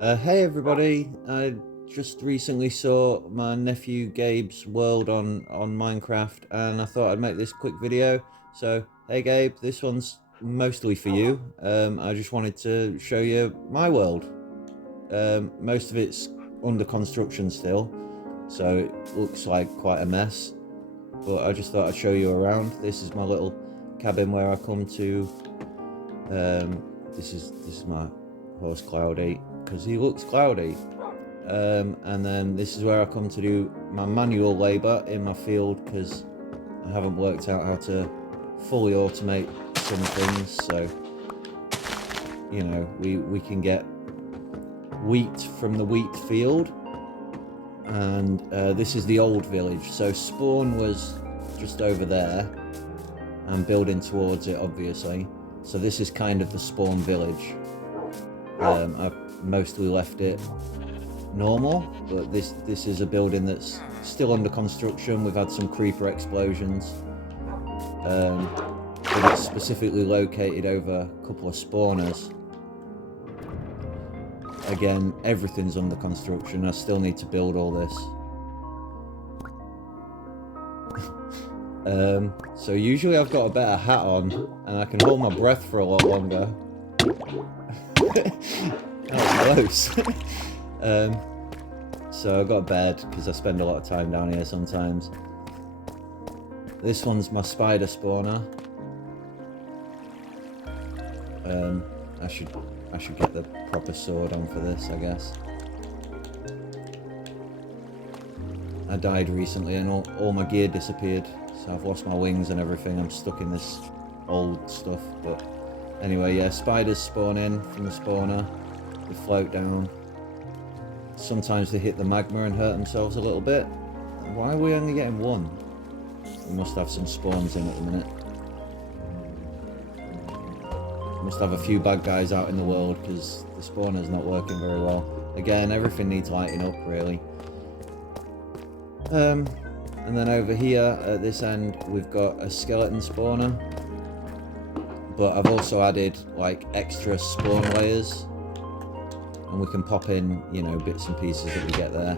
Hey everybody, I just recently saw my nephew Gabe's world on Minecraft and I thought I'd make this quick video. So, hey Gabe, this one's mostly for you. I just wanted to show you my world. Most of it's under construction still, so it looks like quite a mess. But I just thought I'd show you around. This is my little cabin where I come to. This is my horse Cloudy, because he looks cloudy. And then this is where I come to do my manual labour in my field, because I haven't worked out how to fully automate some things. So, you know, we can get wheat from the wheat field. And this is the old village. So spawn was just over there. I'm building towards it, obviously. So this is kind of the spawn village. I've mostly left it normal, but this is a building that's still under construction. We've had some creeper explosions, but it's specifically located over a couple of spawners. Again, everything's under construction. I still need to build all this. So usually I've got a better hat on and I can hold my breath for a lot longer. That was close. So I got a bed because I spend a lot of time down here sometimes. This one's my spider spawner. I should get the proper sword on for this, I guess. I died recently and all my gear disappeared, so I've lost my wings and everything. I'm stuck in this old stuff, but anyway, yeah, spiders spawn in from the spawner. They float down. Sometimes they hit the magma and hurt themselves a little bit. Why are we only getting one? We must have some spawns in at the minute. Must have a few bad guys out in the world because the spawner's not working very well. Again, everything needs lighting up, really. And then over here at this end, we've got a skeleton spawner. But I've also added like extra spawn layers. And we can pop in, you know, bits and pieces that we get there.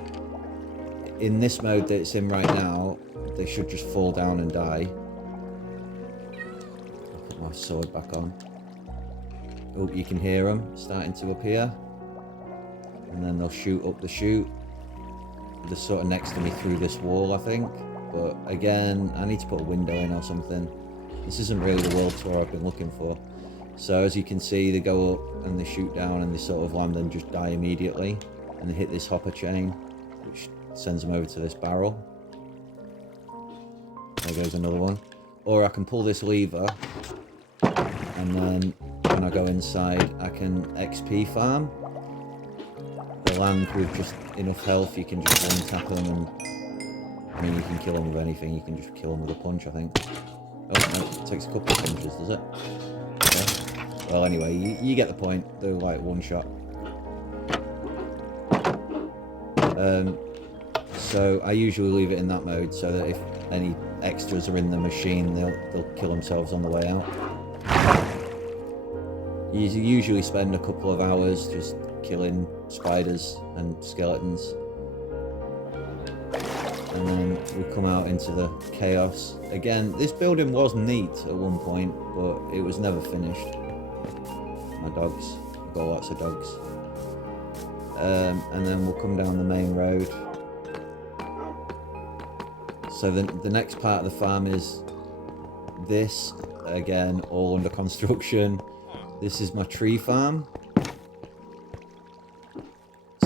In this mode that it's in right now, they should just fall down and die. I'll put my sword back on. Oh, you can hear them starting to appear. And then they'll shoot up the chute. They're sort of next to me through this wall, I think. But again, I need to put a window in or something. This isn't really the world tour I've been looking for. So as you can see, they go up and they shoot down and they sort of land and just die immediately. And they hit this hopper chain, which sends them over to this barrel. There goes another one. Or I can pull this lever, and then when I go inside, I can XP farm. They land with just enough health, you can just one-tap them, and I mean, you can kill them with anything. You can just kill them with a punch, I think. Oh, no, it takes a couple of punches, does it? Okay. Well, anyway, you get the point. They're like one shot. So I usually leave it in that mode so that if any extras are in the machine, they'll kill themselves on the way out. You usually spend a couple of hours just killing spiders and skeletons. And then we come out into the chaos. Again, this building was neat at one point, but it was never finished. My dogs. I've got lots of dogs. And then we'll come down the main road. So the next part of the farm is this. Again, all under construction. This is my tree farm.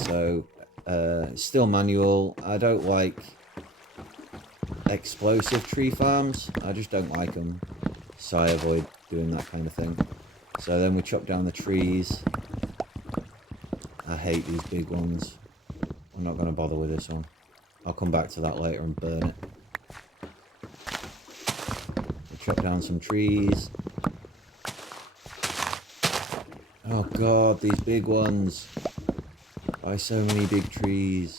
So, it's still manual. I don't like explosive tree farms. I just don't like them. So I avoid doing that kind of thing. So then we chop down the trees. I hate these big ones. I'm not going to bother with this one. I'll come back to that later and burn it. We chop down some trees. Oh god, these big ones. Why so many big trees?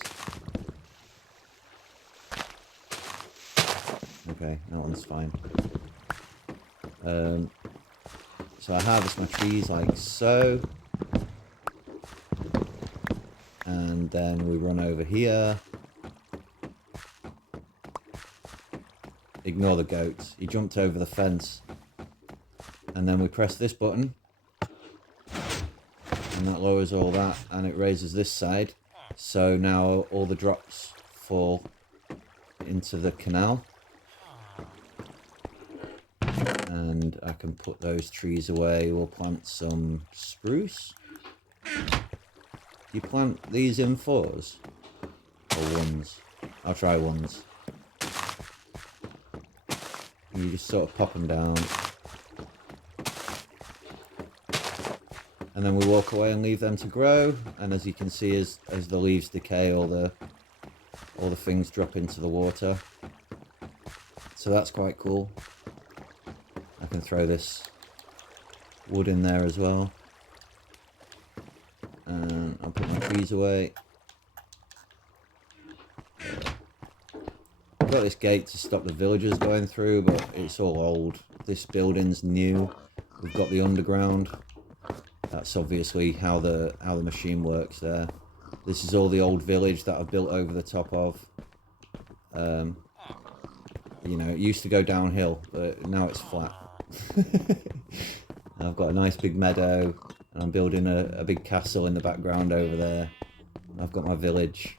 Okay, that one's fine. So I harvest my trees like so. And then we run over here. Ignore the goats. He jumped over the fence. And then we press this button. And that lowers all that. And it raises this side. So now all the drops fall into the canal. And I can put those trees away. We'll plant some spruce. You plant these in 4s? Or 1s? I'll try 1s. You just sort of pop them down. And then we walk away and leave them to grow. And as you can see, as the leaves decay, all the things drop into the water. So that's quite cool. I can throw this wood in there as well. And I'll put my trees away. I've got this gate to stop the villagers going through, but it's all old. This building's new. We've got the underground. That's obviously how the machine works there. This is all the old village that I've built over the top of. You know, it used to go downhill, but now it's flat. I've got a nice big meadow, and I'm building a big castle in the background over there. I've got my village.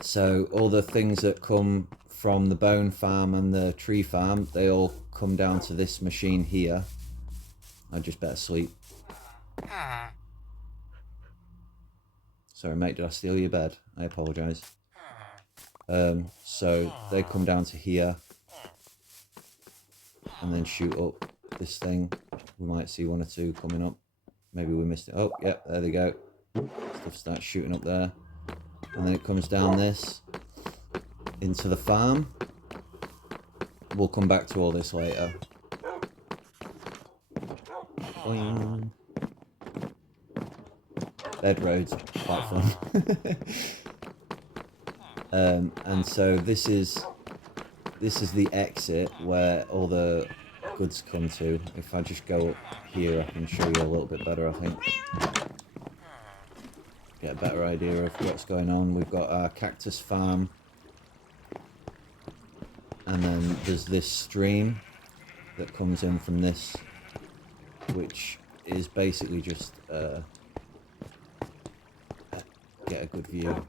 So all the things that come from the bone farm and the tree farm, they all come down to this machine here. I just better sleep. Sorry mate, did I steal your bed? I apologise. So they come down to here and then shoot up this thing. We might see 1 or 2 coming up. Maybe we missed it. Oh, yeah, there they go. Stuff starts shooting up there. And then it comes down this into the farm. We'll come back to all this later. Boing. Bed roads, quite fun. And so this is the exit where all the goods come to. If I just go up here, I can show you a little bit better, I think. Get a better idea of what's going on. We've got our cactus farm. And then there's this stream that comes in from this, which is basically just get a good view.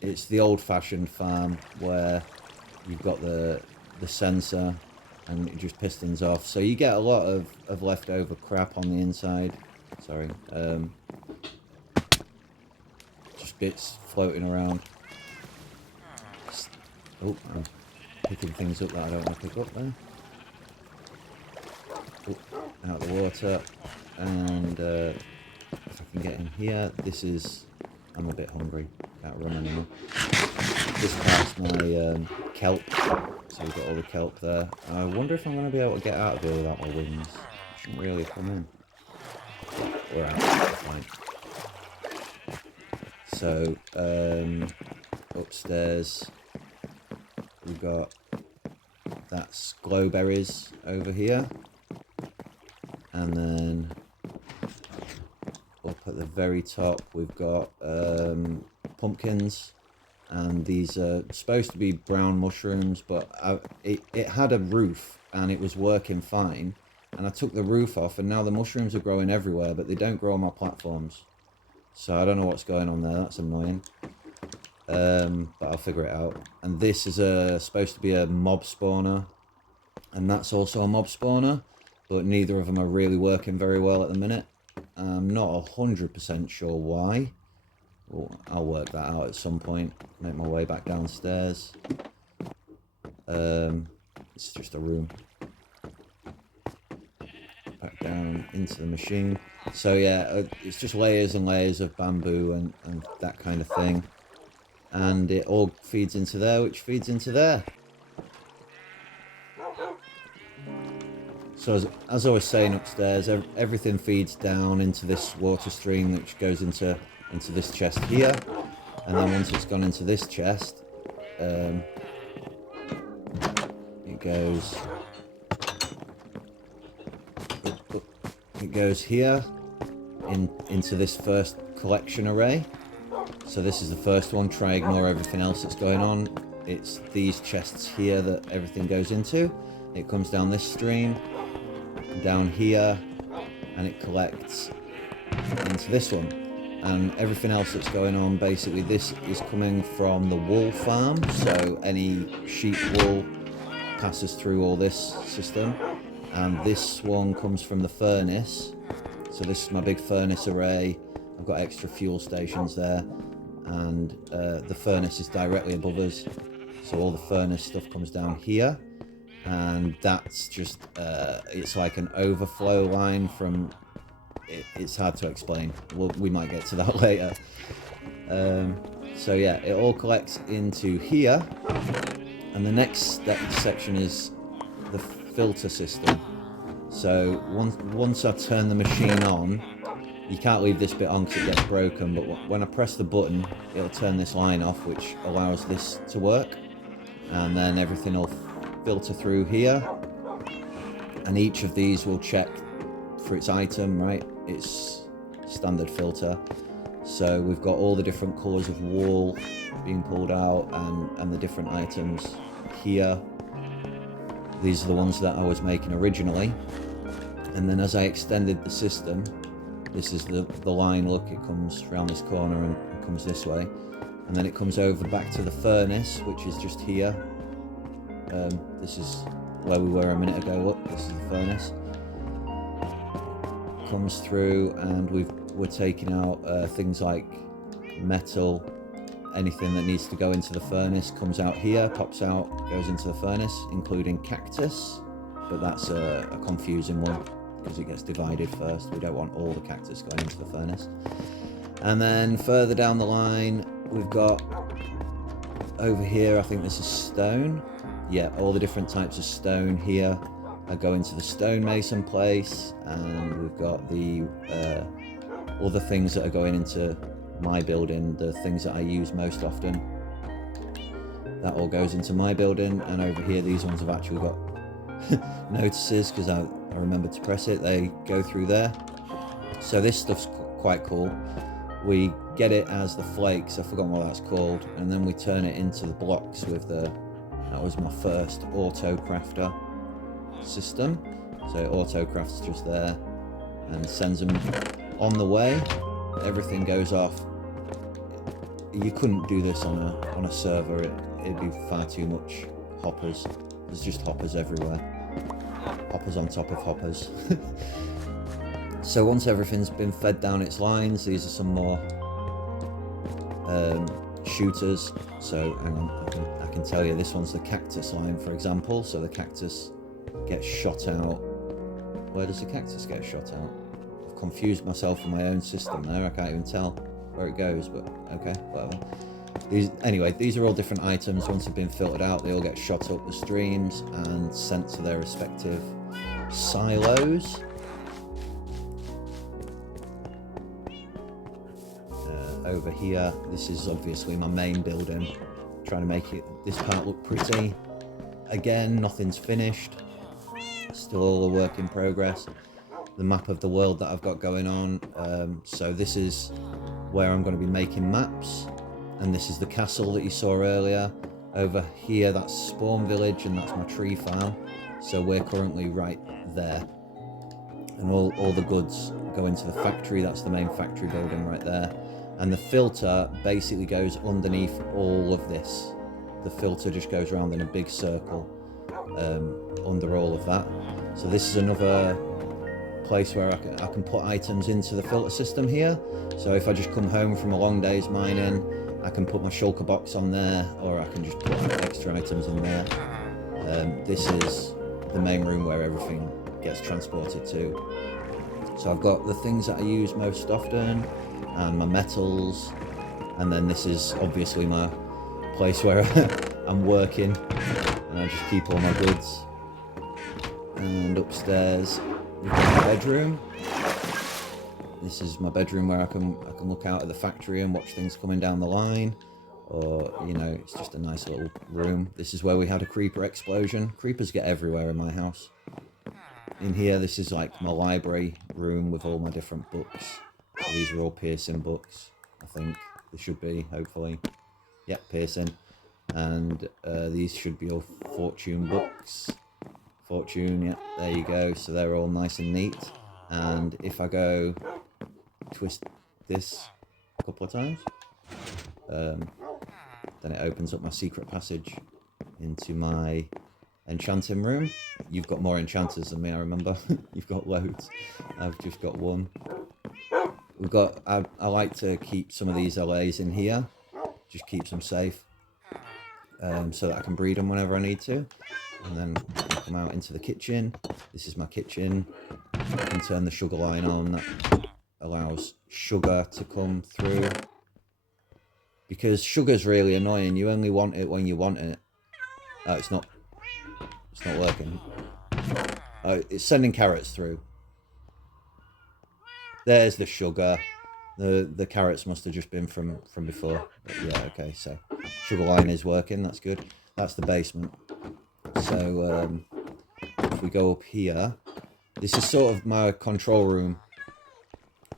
It's the old-fashioned farm where you've got the sensor and it just pistons off. So you get a lot of leftover crap on the inside. Sorry. Just bits floating around. Oh, I'm picking things up that I don't want to pick up there. Oh, out of the water. And if I can get in here, this is... I'm a bit hungry. Can't run anymore. This part's my kelp. So we've got all the kelp there. I wonder if I'm going to be able to get out of here without my wings. I shouldn't really come in. We're out. Fine. So, upstairs, we've got that's glowberries over here. And then up at the very top, we've got pumpkins. And these are supposed to be brown mushrooms, but it had a roof and it was working fine. And I took the roof off and now the mushrooms are growing everywhere, but they don't grow on my platforms. So I don't know what's going on there, that's annoying. But I'll figure it out. And this is supposed to be a mob spawner. And that's also a mob spawner, but neither of them are really working very well at the minute. I'm not 100% sure why. Well, I'll work that out at some point. Make my way back downstairs. It's just a room. Back down into the machine. So yeah, it's just layers and layers of bamboo and that kind of thing. And it all feeds into there, which feeds into there. So as I was saying upstairs, everything feeds down into this water stream, which goes into this chest here. And then once it's gone into this chest, it goes here into this first collection array. So this is the first one. Try ignore everything else that's going on. It's these chests here that everything goes into. It comes down this stream, down here, and it collects into this one. And everything else that's going on, basically this is coming from the wool farm, so any sheep wool passes through all this system. And this one comes from the furnace, so this is my big furnace array. I've got extra fuel stations there, and the furnace is directly above us, so all the furnace stuff comes down here. And that's just it's like an overflow line from it's hard to explain. We might get to that later. So yeah, it all collects into here, and the next section is the filter system. So once I turn the machine on, you can't leave this bit on because it gets broken, but when I press the button, it'll turn this line off, which allows this to work, and then everything will filter through here, and each of these will check for its item, right? It's standard filter. So we've got all the different colours of wool being pulled out, and the different items here. These are the ones that I was making originally, and then as I extended the system, this is the line. Look, it comes around this corner and comes this way, and then it comes over back to the furnace, which is just here. This is where we were a minute ago. Look, this is the furnace. Comes through, and we're taking out things like metal, anything that needs to go into the furnace comes out here, pops out, goes into the furnace, including cactus, but that's a confusing one because it gets divided first. We don't want all the cactus going into the furnace. And then further down the line, we've got over here, I think this is stone. Yeah, all the different types of stone here go into the stonemason place, and we've got the other things that are going into my building, the things that I use most often. That all goes into my building, and over here these ones have actually got notices because I remembered to press it. They go through there. So this stuff's quite cool. We get it as the flakes, I've forgotten what that's called, and then we turn it into the blocks with that was my first auto crafter system. So auto crafts just there and sends them on the way. Everything goes off. You couldn't do this on a server. It'd be far too much hoppers. There's just hoppers everywhere. Hoppers on top of hoppers. So once everything's been fed down its lines, these are some more shooters. So hang on, I can tell you this one's the cactus line, for example. So the cactus gets shot out. Where does the cactus get shot out? I've confused myself in my own system there. I can't even tell where it goes, but okay, whatever. Anyway, these are all different items. Once they've been filtered out, they all get shot up the streams and sent to their respective silos. Over here, this is obviously my main building. Trying to make this part look pretty. Again, nothing's finished. Still all a work in progress. The map of the world that I've got going on. So this is where I'm going to be making maps. And this is the castle that you saw earlier. Over here, that's Spawn Village, and that's my tree farm. So we're currently right there. And all the goods go into the factory. That's the main factory building right there. And the filter basically goes underneath all of this. The filter just goes around in a big circle under all of that. So this is another place where I can put items into the filter system here. So if I just come home from a long day's mining, I can put my shulker box on there, or I can just put extra items in there. This is the main room where everything gets transported to. So I've got the things that I use most often, and my metals, and then this is obviously my place where I'm working, and I just keep all my goods. And upstairs we've got my bedroom. This is my bedroom where I can look out at the factory and watch things coming down the line, or you know, it's just a nice little room. This is where we had a creeper explosion. Creepers get everywhere in my house. In here, this is like my library room with all my different books. So these are all piercing books, I think. They should be, hopefully. Yep, piercing. And these should be all fortune books. Fortune, yeah, there you go. So they're all nice and neat. And if I go twist this a couple of times, then it opens up my secret passage into my enchanting room. You've got more enchanters than me, I remember. You've got loads. I've just got one. We've got, I like to keep some of these LAs in here. Just keeps them safe. So that I can breed them whenever I need to. And then I come out into the kitchen. This is my kitchen. I can turn the sugar line on. That allows sugar to come through. Because sugar's really annoying. You only want it when you want it. Oh, it's not working. Oh, it's sending carrots through. There's the sugar. The carrots must have just been from before. But yeah, okay, so sugar line is working. That's good. That's the basement. So if we go up here, this is sort of my control room.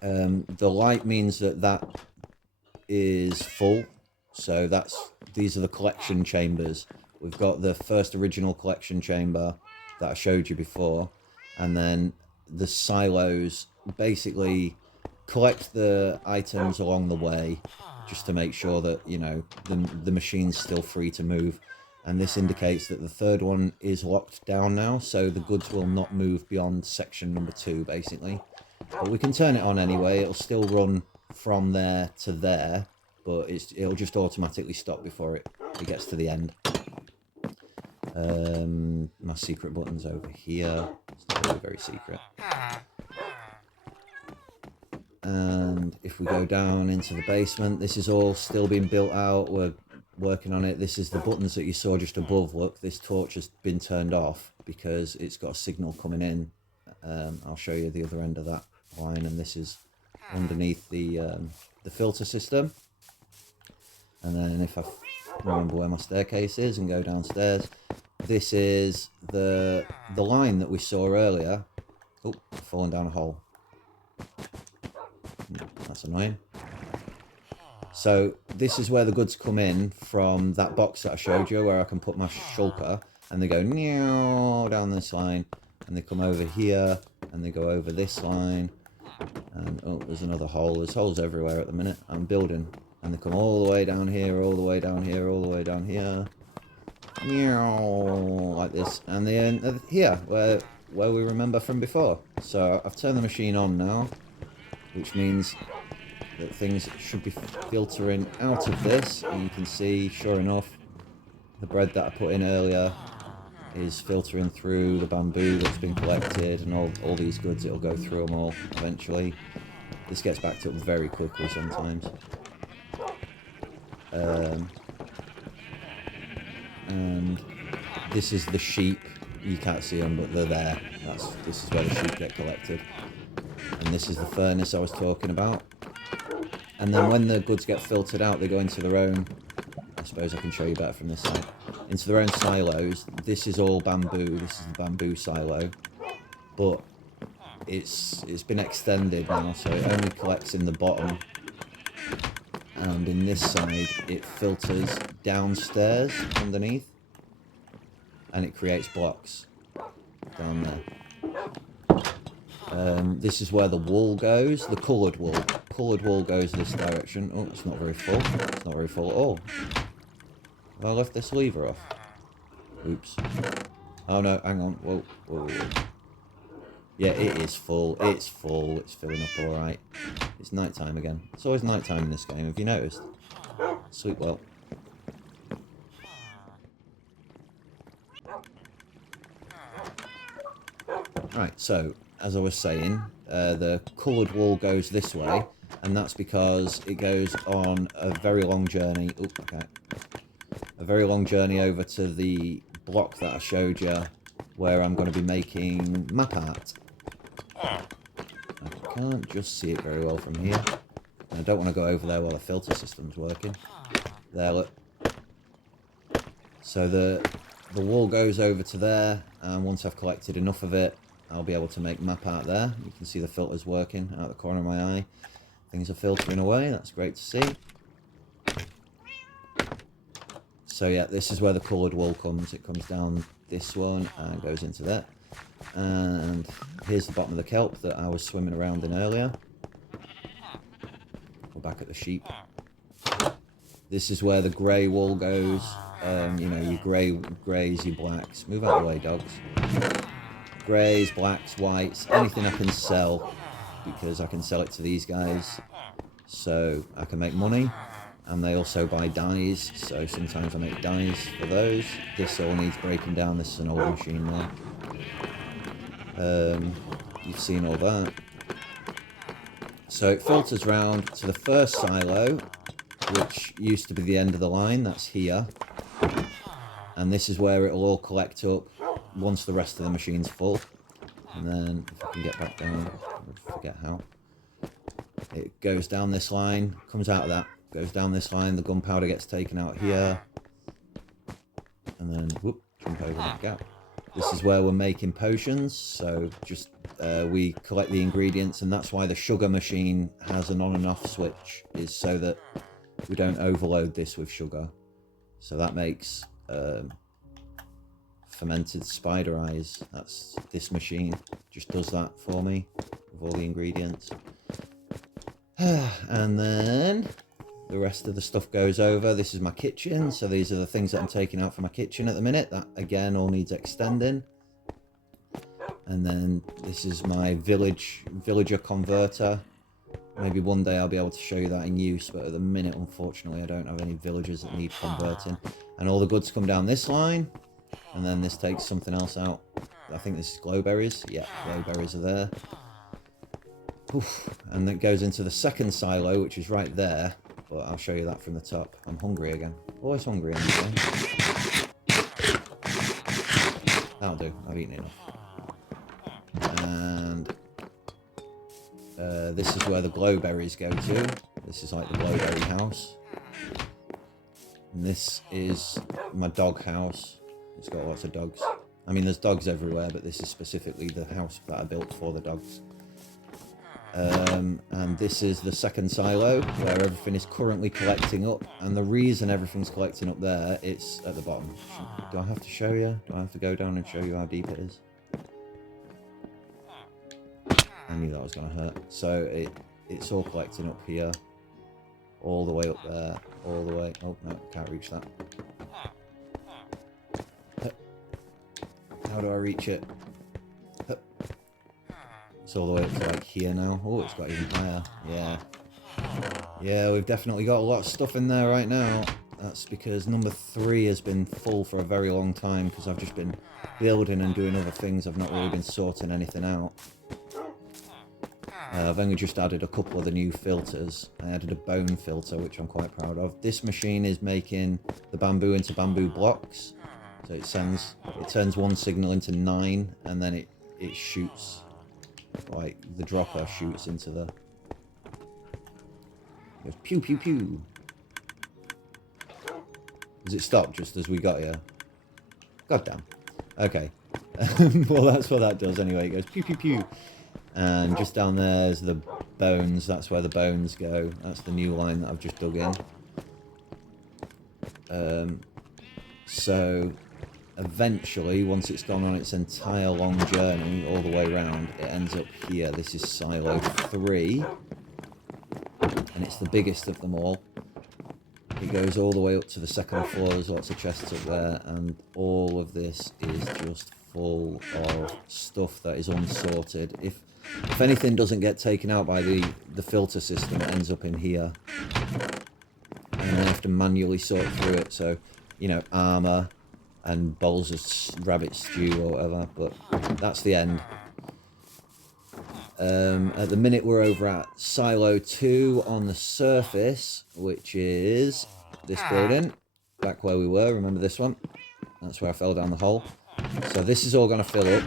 The light means that is full. So these are the collection chambers. We've got the first original collection chamber that I showed you before, and then the silos basically collect the items along the way just to make sure that, you know, the machine's still free to move. And this indicates that the third one is locked down now, so the goods will not move beyond section number 2, basically. But we can turn it on anyway. It'll still run from there to there, but it'll just automatically stop before it gets to the end. My secret button's over here. It's not really very secret. And if we go down into the basement, this is all still being built out. We're working on it. This is the buttons that you saw just above. Look, this torch has been turned off because it's got a signal coming in. I'll show you the other end of that line, and this is underneath the filter system. And then if I remember where my staircase is and go downstairs, this is the line that we saw earlier. Oh, I've fallen down a hole. That's annoying. So this is where the goods come in from that box that I showed you, where I can put my shulker, and they go meow down this line, and they come over here, and they go over this line, and oh, there's another hole. There's holes everywhere at the minute. I'm building, and they come all the way down here, all the way down here, all the way down here, meow, like this, and they end here, where we remember from before. So I've turned the machine on now, which means that things should be filtering out of this, and you can see, sure enough, the bread that I put in earlier is filtering through the bamboo that's been collected, and all these goods, it'll go through them all eventually. This gets backed up very quickly sometimes. And this is the sheep. You can't see them, but they're there. This is where the sheep get collected. And this is the furnace I was talking about. And then when the goods get filtered out, they go into their own, I suppose I can show you better from this side, into their own silos. This is all bamboo. This is the bamboo silo. But it's been extended now, so it only collects in the bottom. And in this side, it filters downstairs underneath. And it creates blocks down there. This is where the wool goes, the coloured wool. Coloured wool goes this direction. Oh, it's not very full. It's not very full at all. Have I left this lever off? Oops. Oh no, hang on. Whoa, whoa, whoa. Yeah, it is full. It's full. It's filling up alright. It's night time again. It's always night time in this game, have you noticed? Sleep well. Right, so as I was saying, the coloured wool goes this way, and that's because it goes on a very long journey. Oops, okay. A very long journey over to the block that I showed you, where I'm going to be making map art. I can't just see it very well from here. And I don't want to go over there while the filter system's working. There, look. So the wool goes over to there, and once I've collected enough of it, I'll be able to make map art there. You can see the filters working out the corner of my eye. Things are filtering away, that's great to see. So yeah, this is where the coloured wool comes. It comes down this one and goes into there. And here's the bottom of the kelp that I was swimming around in earlier. We're back at the sheep. This is where the grey wool goes. You know, your greys, your blacks. Move out of the way, dogs. Greys, blacks, whites, anything I can sell, because I can sell it to these guys, so I can make money. And they also buy dyes, so sometimes I make dyes for those. This all needs breaking down. This is an old machine now. You've seen all that. So it filters round to the first silo, which used to be the end of the line. That's here. And this is where it'll all collect up once the rest of the machine's full. And then, if I can get back down, I forget how. It goes down this line, comes out of that, goes down this line, the gunpowder gets taken out here. And then, whoop, jump over that gap. This is where we're making potions, so just we collect the ingredients, and that's why the sugar machine has an on and off switch, is so that we don't overload this with sugar. So that makes fermented spider eyes. That's this machine, just does that for me with all the ingredients. And then the rest of the stuff goes over. This is my kitchen, so these are the things that I'm taking out for my kitchen at the minute. That again all needs extending. And then this is my villager converter. Maybe one day I'll be able to show you that in use, but at the minute, unfortunately, I don't have any villagers that need converting. And all the goods come down this line, and then this takes something else out. I think this is glowberries. Yeah, glowberries are there. Oof. And that goes into the second silo, which is right there, but I'll show you that from the top. I'm hungry again. Always hungry on this game. That'll do. I've eaten enough. And this is where the glowberries go to. This is like the glowberry house. And this is my dog house. It's got lots of dogs. I mean, there's dogs everywhere, but this is specifically the house that I built for the dogs. And this is the second silo, where everything is currently collecting up. And the reason everything's collecting up there, it's at the bottom. Do I have to show you? Do I have to go down and show you how deep it is? I knew that was going to hurt. So it's all collecting up here, all the way up there, all the way. Oh no, can't reach that. How do I reach it? It's all the way up to like here now. Oh, it's got even higher. Yeah, we've definitely got a lot of stuff in there right now. That's because number 3 has been full for a very long time, because I've just been building and doing other things. I've not really been sorting anything out. I've only just added a couple of the new filters. I added a bone filter, which I'm quite proud of. This machine is making the bamboo into bamboo blocks. So it turns one signal into 9, and then it shoots, like the dropper shoots into the... It goes pew pew pew. Does it stop just as we got here? God damn. Okay. Well, that's what that does anyway. It goes pew pew pew. And just down there is the bones. That's where the bones go. That's the new line that I've just dug in. So eventually, once it's gone on its entire long journey all the way around, it ends up here. This is silo 3, and it's the biggest of them all. It goes all the way up to the second floor. There's lots of chests up there, and all of this is just full of stuff that is unsorted. If anything doesn't get taken out by the filter system, it ends up in here, and I have to manually sort through it. So, you know, armor and bowls of rabbit stew or whatever, but that's the end. At the minute we're over at silo 2 on the surface, which is this building, back where we were. Remember this one? That's where I fell down the hole. So this is all going to fill up,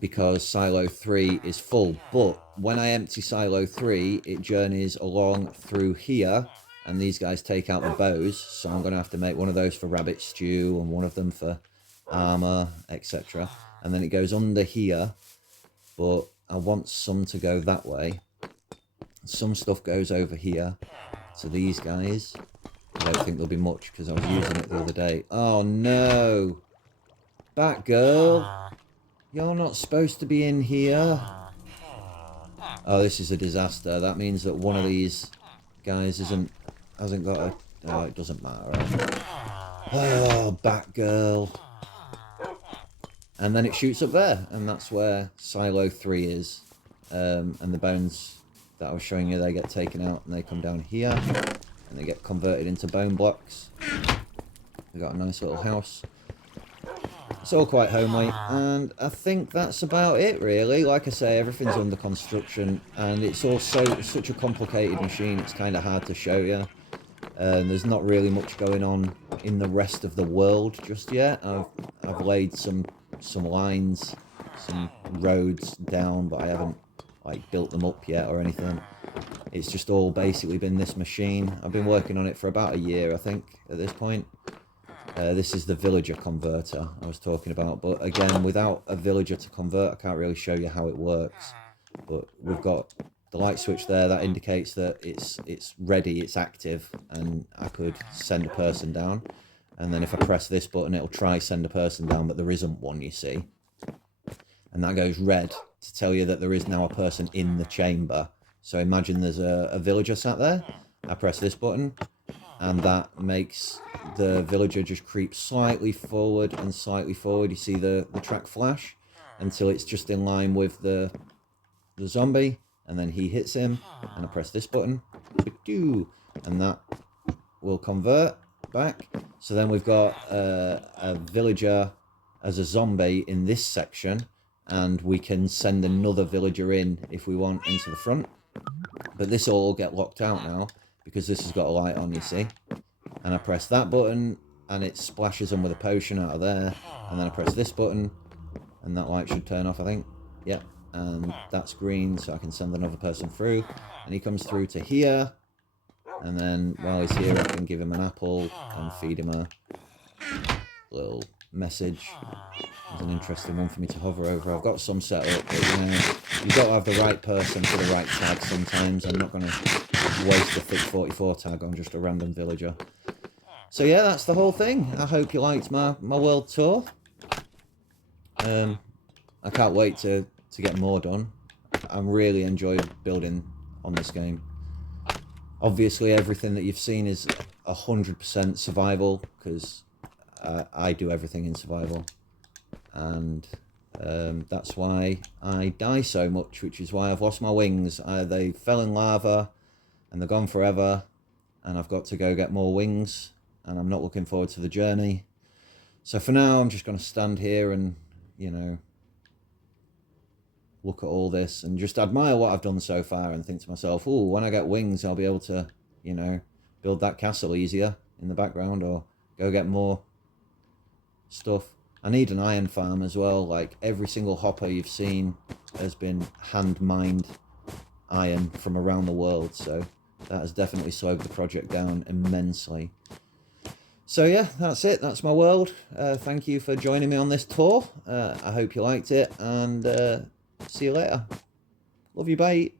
because silo 3 is full. But when I empty silo 3, it journeys along through here, and these guys take out the bows. So I'm going to have to make one of those for rabbit stew, and one of them for armor, etc. And then it goes under here, but I want some to go that way. Some stuff goes over here to these guys. I don't think there'll be much because I was using it the other day. Oh no! Batgirl! You're not supposed to be in here. Oh, this is a disaster. That means that one of these guys hasn't got a... Oh, it doesn't matter. Oh, Batgirl. And then it shoots up there, and that's where Silo 3 is. And the bones that I was showing you, they get taken out, and they come down here, and they get converted into bone blocks. We've got a nice little house. It's all quite homely, and I think that's about it, really. Like I say, everything's under construction, and it's also such a complicated machine, it's kind of hard to show you. There's not really much going on in the rest of the world just yet. I've laid some lines, some roads down, but I haven't like built them up yet or anything. It's just all basically been this machine. I've been working on it for about a year, I think, at this point. This is the villager converter I was talking about, but again, without a villager to convert, I can't really show you how it works. But we've got the light switch there that indicates that it's ready, it's active, and I could send a person down. And then if I press this button, it'll try send a person down, but there isn't one, you see. And that goes red to tell you that there is now a person in the chamber. So imagine there's a villager sat there. I press this button, and that makes the villager just creep slightly forward and slightly forward. You see the track flash until it's just in line with the zombie, and then he hits him, and I press this button, and that will convert back. So then we've got a villager as a zombie in this section, and we can send another villager in if we want into the front. But this will all get locked out now because this has got a light on, you see. And I press that button, and it splashes them with a potion out of there. And then I press this button, and that light should turn off, I think. Yep, and that's green, so I can send another person through. And he comes through to here. And then while he's here, I can give him an apple and feed him a little message. It's an interesting one for me to hover over. I've got some set up, but you know, you've got to have the right person for the right tag sometimes. I'm not going to waste a thick 44 tag on just a random villager. So yeah, that's the whole thing. I hope you liked my world tour. I can't wait to get more done. I'm really enjoying building on this game. Obviously, everything that you've seen is 100% survival, because I do everything in survival. And that's why I die so much, which is why I've lost my wings. They fell in lava, and they're gone forever, and I've got to go get more wings, and I'm not looking forward to the journey. So for now, I'm just going to stand here and, you know, look at all this and just admire what I've done so far and think to myself, oh, when I get wings, I'll be able to, you know, build that castle easier in the background, or go get more stuff. I need an iron farm as well. Like, every single hopper you've seen has been hand-mined iron from around the world, so that has definitely slowed the project down immensely. So yeah, that's it. That's my world. Thank you for joining me on this tour. I hope you liked it, and see you later. Love you, bye.